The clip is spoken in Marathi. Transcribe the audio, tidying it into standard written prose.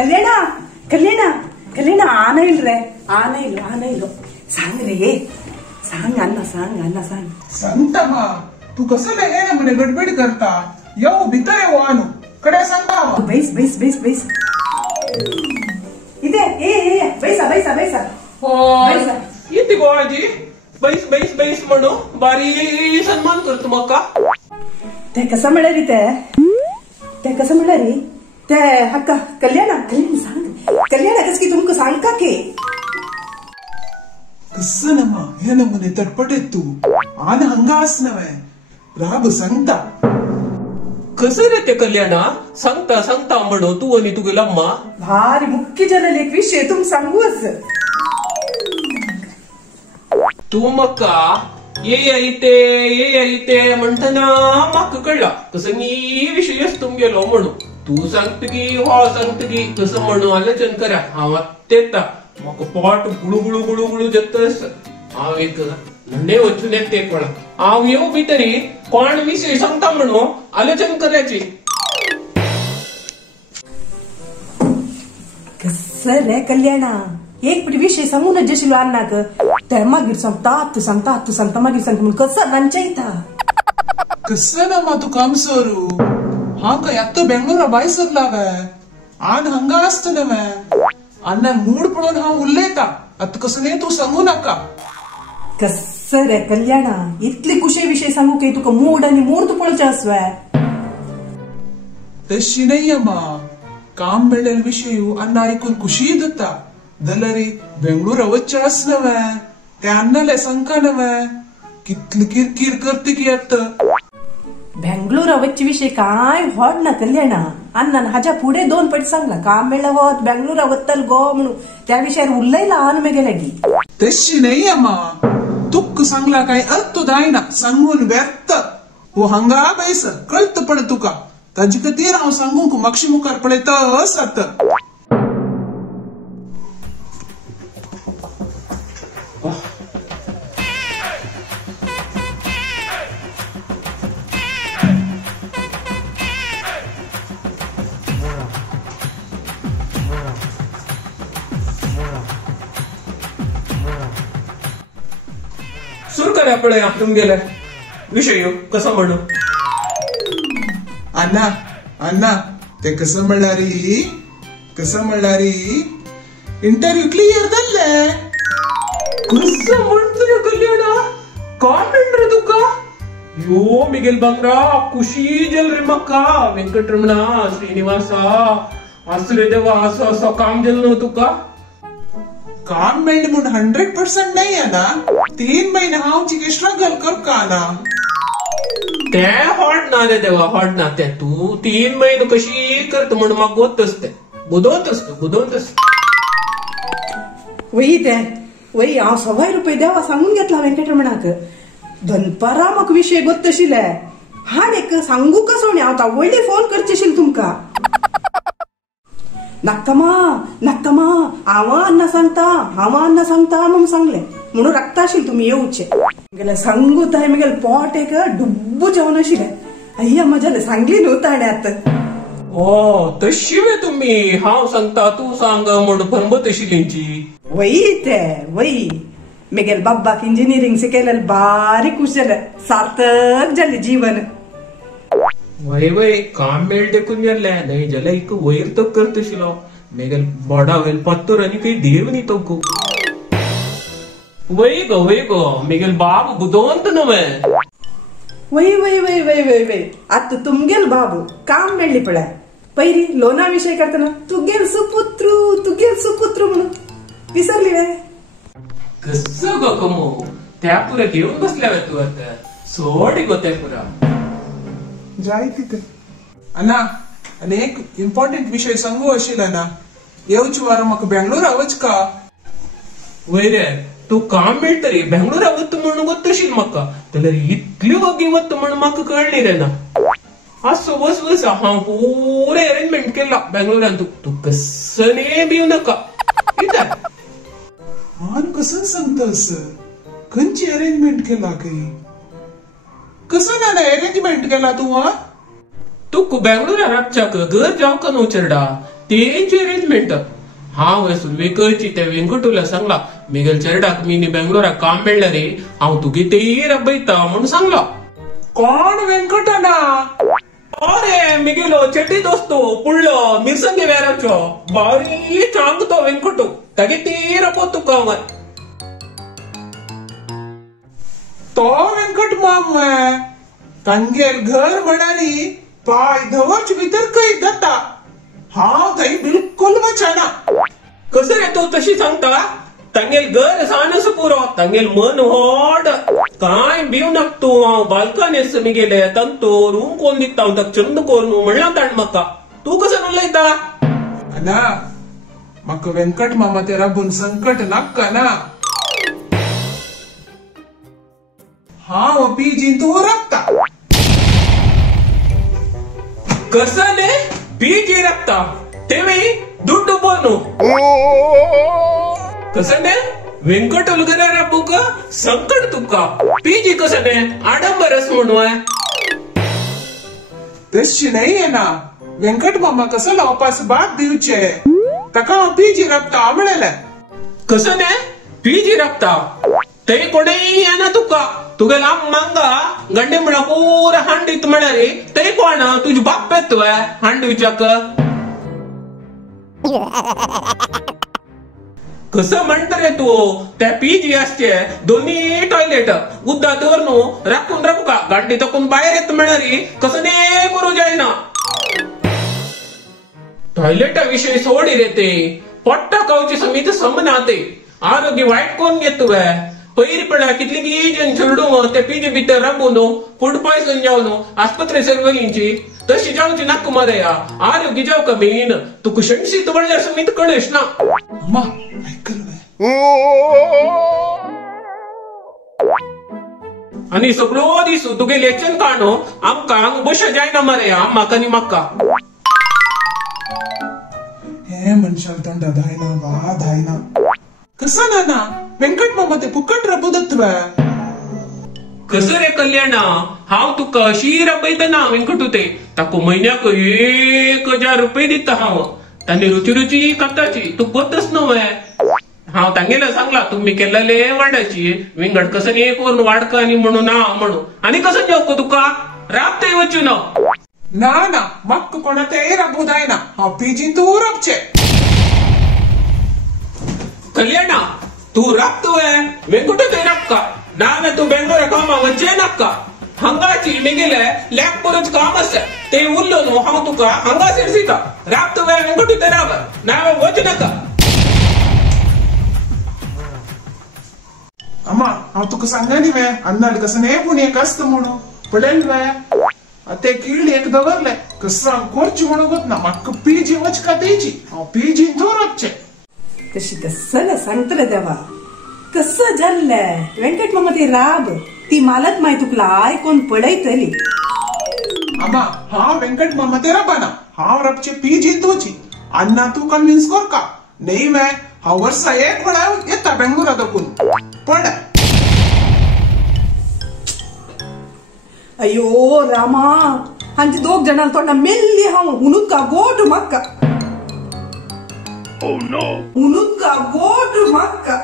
ಕಲ್ಯಾಣ ಕಲ್ಯಾಣ ಕಲ್ಯಾಣ ಆನ ಇಲ್ರೆ ಆನ ಇಲ್ಲು सांग रे सांग अण्णा सांग सांगता तू कसं हे ना म्हणे गडबड करता येऊ भितर येऊ आणू कडे सांगता बैस इथे बैसा येते गोवाजी बैस म्हणू बारी सन्मान करतो मग का ते कसं मिळाली ते कसं मिळाली ते हक्का कल्याण सांग कल्याण कस की तुमको सांग का के कसं ना मा हे ना म्हणे तटपटे तू आन हंगास नव्हे राब सांगता कसं रे ते कल्याणा सांगता म्हणू तू आणि तू गेला भारी मुख्य जनल एक विषय तुम सांगूच तू मग का ये ते म्हणताना मग कळला कसं मी विषयच तुम गेलो म्हणू तू सांगत की कसं म्हणू आलोचन करा हा तेता मग पोट गुळू जगतस हांव एक म्हणणे वचून येते पण हांव येऊ बी तरी कोण विषय सांगता म्हणू आलोचन करायची कसं रे कल्याणा एक पटी विषय सांगूनच जशिलो अण्णाक ते मागीर सांगता मागीर सांगता म्हणून कसं नांचायता कसं ना मा तू काम सोरू हा का यात बेंगलोरा बाय सरलावे आन हंगा असत नव्हे अण्णा मूड पडून हा उल्लेता आता कसं नाही तू सांगू नका कसं रे कल्याणा इतली कुशे विषय सांगू की तुका मूड आणि मूर्त पळचे असवाय तशी नाही मा काम मिळेल विषय अण्णा ऐकून खुशी देता दलरी बेंगळूर वच्चे अस नव्हे ते अण्णाला सांगा नव्हे कितली किरकिर करते की आता बेंगळूर वच्चे विषय काय व्हड ना कल्याणा अण्णान हाच्या पुढे 2 पट सांगला काम मेळला होत बेंगळूर वत्तल गो म्हणून त्या विषयावर उल्लयला आन मे गेला की तशी नाही मा तुक सांगला काय अर्थ दायना सांगून व्यर्थ हो हंगा बैस कळत पण तुका ताजी कधी हांव सांगूक मागशी मुखार पळयता असत सुरू करा पडे आपण गेलाय विषय कसं म्हणू अण्णा ते कसं म्हणणारी इंटरव्ह्यू क्लिअर झाले कसं म्हणतो रे कल्याणा काय म्हणणार तुका यो मिगेल बंगरा खुशी जल रे मक्का वेंकटरमणा श्रीनिवासा आसुरे देवा असं काम जल न तुका काम मिळणं म्हणून 100% नाही आहे ना 3 महिने हावची स्ट्रगल कर का ना ते हॉट ना रे देवा हॉट ना ते तू 3 महिने कशी करत म्हणून मग गोतच ते बुदवतस वही हांव 100 रुपये देवा सांगून घेतला वेंकटरमणाक दनपारा म्हाका विषय गोत्तशिले हांव एक सांगू कसो न्ही हांव वयली फोन करचेशिल तुमका नक्कमा हांव अण्णा सांगता म्हणून सांगले म्हणून रक्ता आशिल तुम्ही येऊचे गेले सांगू ताय मगेल पोट एक डुब्बू जेवण आशिले अय्या मजाले सांगली न्हू ताणे आता ओ तशी वे तुम्ही हांव सांगता तू सांग म्हणून फरमत आशिल्लींची वही मगेल बाब्बाक इंजिनियरिंग शिकयलें बारीक कुशल सार्थक जाले जीवन वय काम मेळ देखून गेले नाही जाल्यार एक वयर तो करतशिलो मेगेल बोडा वेल पत्तर आनी काही देव न्ही तो गो वय गो मेगेल बाब बुदवंत नवे वय आता तुमगेल बाबू काम मेळ्ळी पळय पयली लोना विषय करतना तुगेल सुपुत्र म्हणून विसरली वे कसं गो कमो त्या पुरा घेऊन बसल्या तू आता सोड गो त्या पुरा जाय तिथे अण्णा आणि एक इम्पॉर्टंट विषय सांगू आशिल्ला ना येवची वार म्हाका बेंगळूर आवच का वय रे तू काम मेळटरी बेंगळूर आवत म्हणून गोतशील म्हाका जाल्यार इतली वगी वत म्हणून म्हाका कळली रे ना असो वस हांव पुरे अरेंजमेंट केला बेंगळुरान तू कसं भिव नका कित्याक हांव कसं सांगतास खंयची अरेंजमेंट केला काही कसं ना अरेंजमेंट केला तू तू बेंगळुरा रातच्याक घर जावका न्हू चेडा तेंची अरेंजमेंट हांव सुरवे करची त्या वेंकटूला सांगला मिगेल चेरडाक मी बेंगलोराक काम मेळ्ळें रे हांव तुगे तेही रबयता म्हणून सांगला. कोण वेंकटना? अरे मिगेलो चेटी दोस्तो पुळ्ळो मिरसंगे वेराचो बारी चांग तो वेंकटू तागे तेही रबो तुका हांव. तो वेंकट माम तांगेर घर म्हणाली पाय धवच भितर कई जाता. हांव थंय बिलकुल वचना. कसं रे तू तशी सांगता? तांगेल घर सानस पुरो तांगेल मन व्हड काय भिव नाक तू हांव बाल्कनीस मिगेले तंतो रूम कोण दिता हांव ताका चंद कोर न्हू म्हणला ताण म्हाका तू कसं उलयता? ना म्हाका वेंकट मामा ते राबून संकट नाका ना. हांव पीजी तू रक्ता. कसं रे पीजी रक्ता तेवी ದುಡ್ಡು ಬೋನು कसने वेंकट उलगरे राबूक संकट तुका पीजी कसने आडंबरस म्हणून तशी नाहीये ना. वेंकट मामा कसं लावपास बाद दिवचे ताका हांव पीजी रक्ता म्हणले. कसने पीजी रक्ता ते कोणेही येना तुका तुगे लांब मांगा गंडे म्हणा पूर हांडीत म्हणा रे ते कोण तुझी बाप येतोय हांडीच्याक. कसं म्हणत रे तू त्या पीजी असते दोन्ही टॉयलेट उद्दा दवर न्हू राखून राखू का गांडी तकून बाहेर येत म्हणा कसं ने करू जायना. टॉयलेटा विषयी सोडी रे ते पोट्टा कावची समिती समना ते आरोग्य वाईट कोण घेतोय पयरीपणा कितली की जन छेडू ते पीजी भितर राबून फूड पॉयझन जावन आस्पत्रे सर्वगिंची तशी जावची नाका मरे आरोग्य जाव का मेन तू कुशणशीत म्हणल्यार समिती कळेश ना. अम्मा ऐकलं आणि सगळो दीस तुगे लेक्चर काढो आमकां बश जायना मरे म्हाका आनी म्हाका. हे मनशाल तोंड धायना बा धायना. कसं ना ना वेंकट मामा ते फुकट रबूदत्व. कसं रे कल्याणा हांव तुका अशी रबयता ना वेंकटू ते ताका म्हयन्याक 1000 रुपये दिता हांव तांणी रुची रुची काताची तू बदस न्हय. हांव तांगेला सांगला तुम्ही केलेले वाडाची विंगड कसं एक करून वाडका आनी म्हणून ना म्हणून आनी कसं जेवको तुका राब ते वचू ना. ना ना म्हाका कोणा ते रबू जायना हांव पीजी तू रबचे. कल्याणा तू राबतोय वेंकटू ते राबका नावे तू बेंगलोर कामा वच्चे नाका हंगाची मिगेले लॅक परच काम आसा ते उरलो न्हू हांव तुका हांगा सेरसिता राबतोय वेंकटू ते राब नावे वच नाका. अम्मा हांव तुका सांगनी वे अन्नाल कसं ने पूण एक आसता म्हणून पळयले वे ते कीड एक दवरले कसं करची म्हणून ना म्हाका पीजी वचका तेची हांव पीजी तू रबचे. कशी कसं सांगतले देवा कसं जाल्लें वेंकट मामा ती राब ती मालक माय तुकला आयकोन पळयतली. अम्मा हांव वेंकट मामा ते रबाना हांव रबचे पीजी तूची अन्ना तू कन्विन्स कर का नाही वे हांव वर्सा एक वेळा येता बेंगलोरा दकून पड. अयो रामा हांची दोग जाणां तोंडा मेल्ली हांव हुनूत का गोट म्हाका. हुनूत का गोट म्हाका.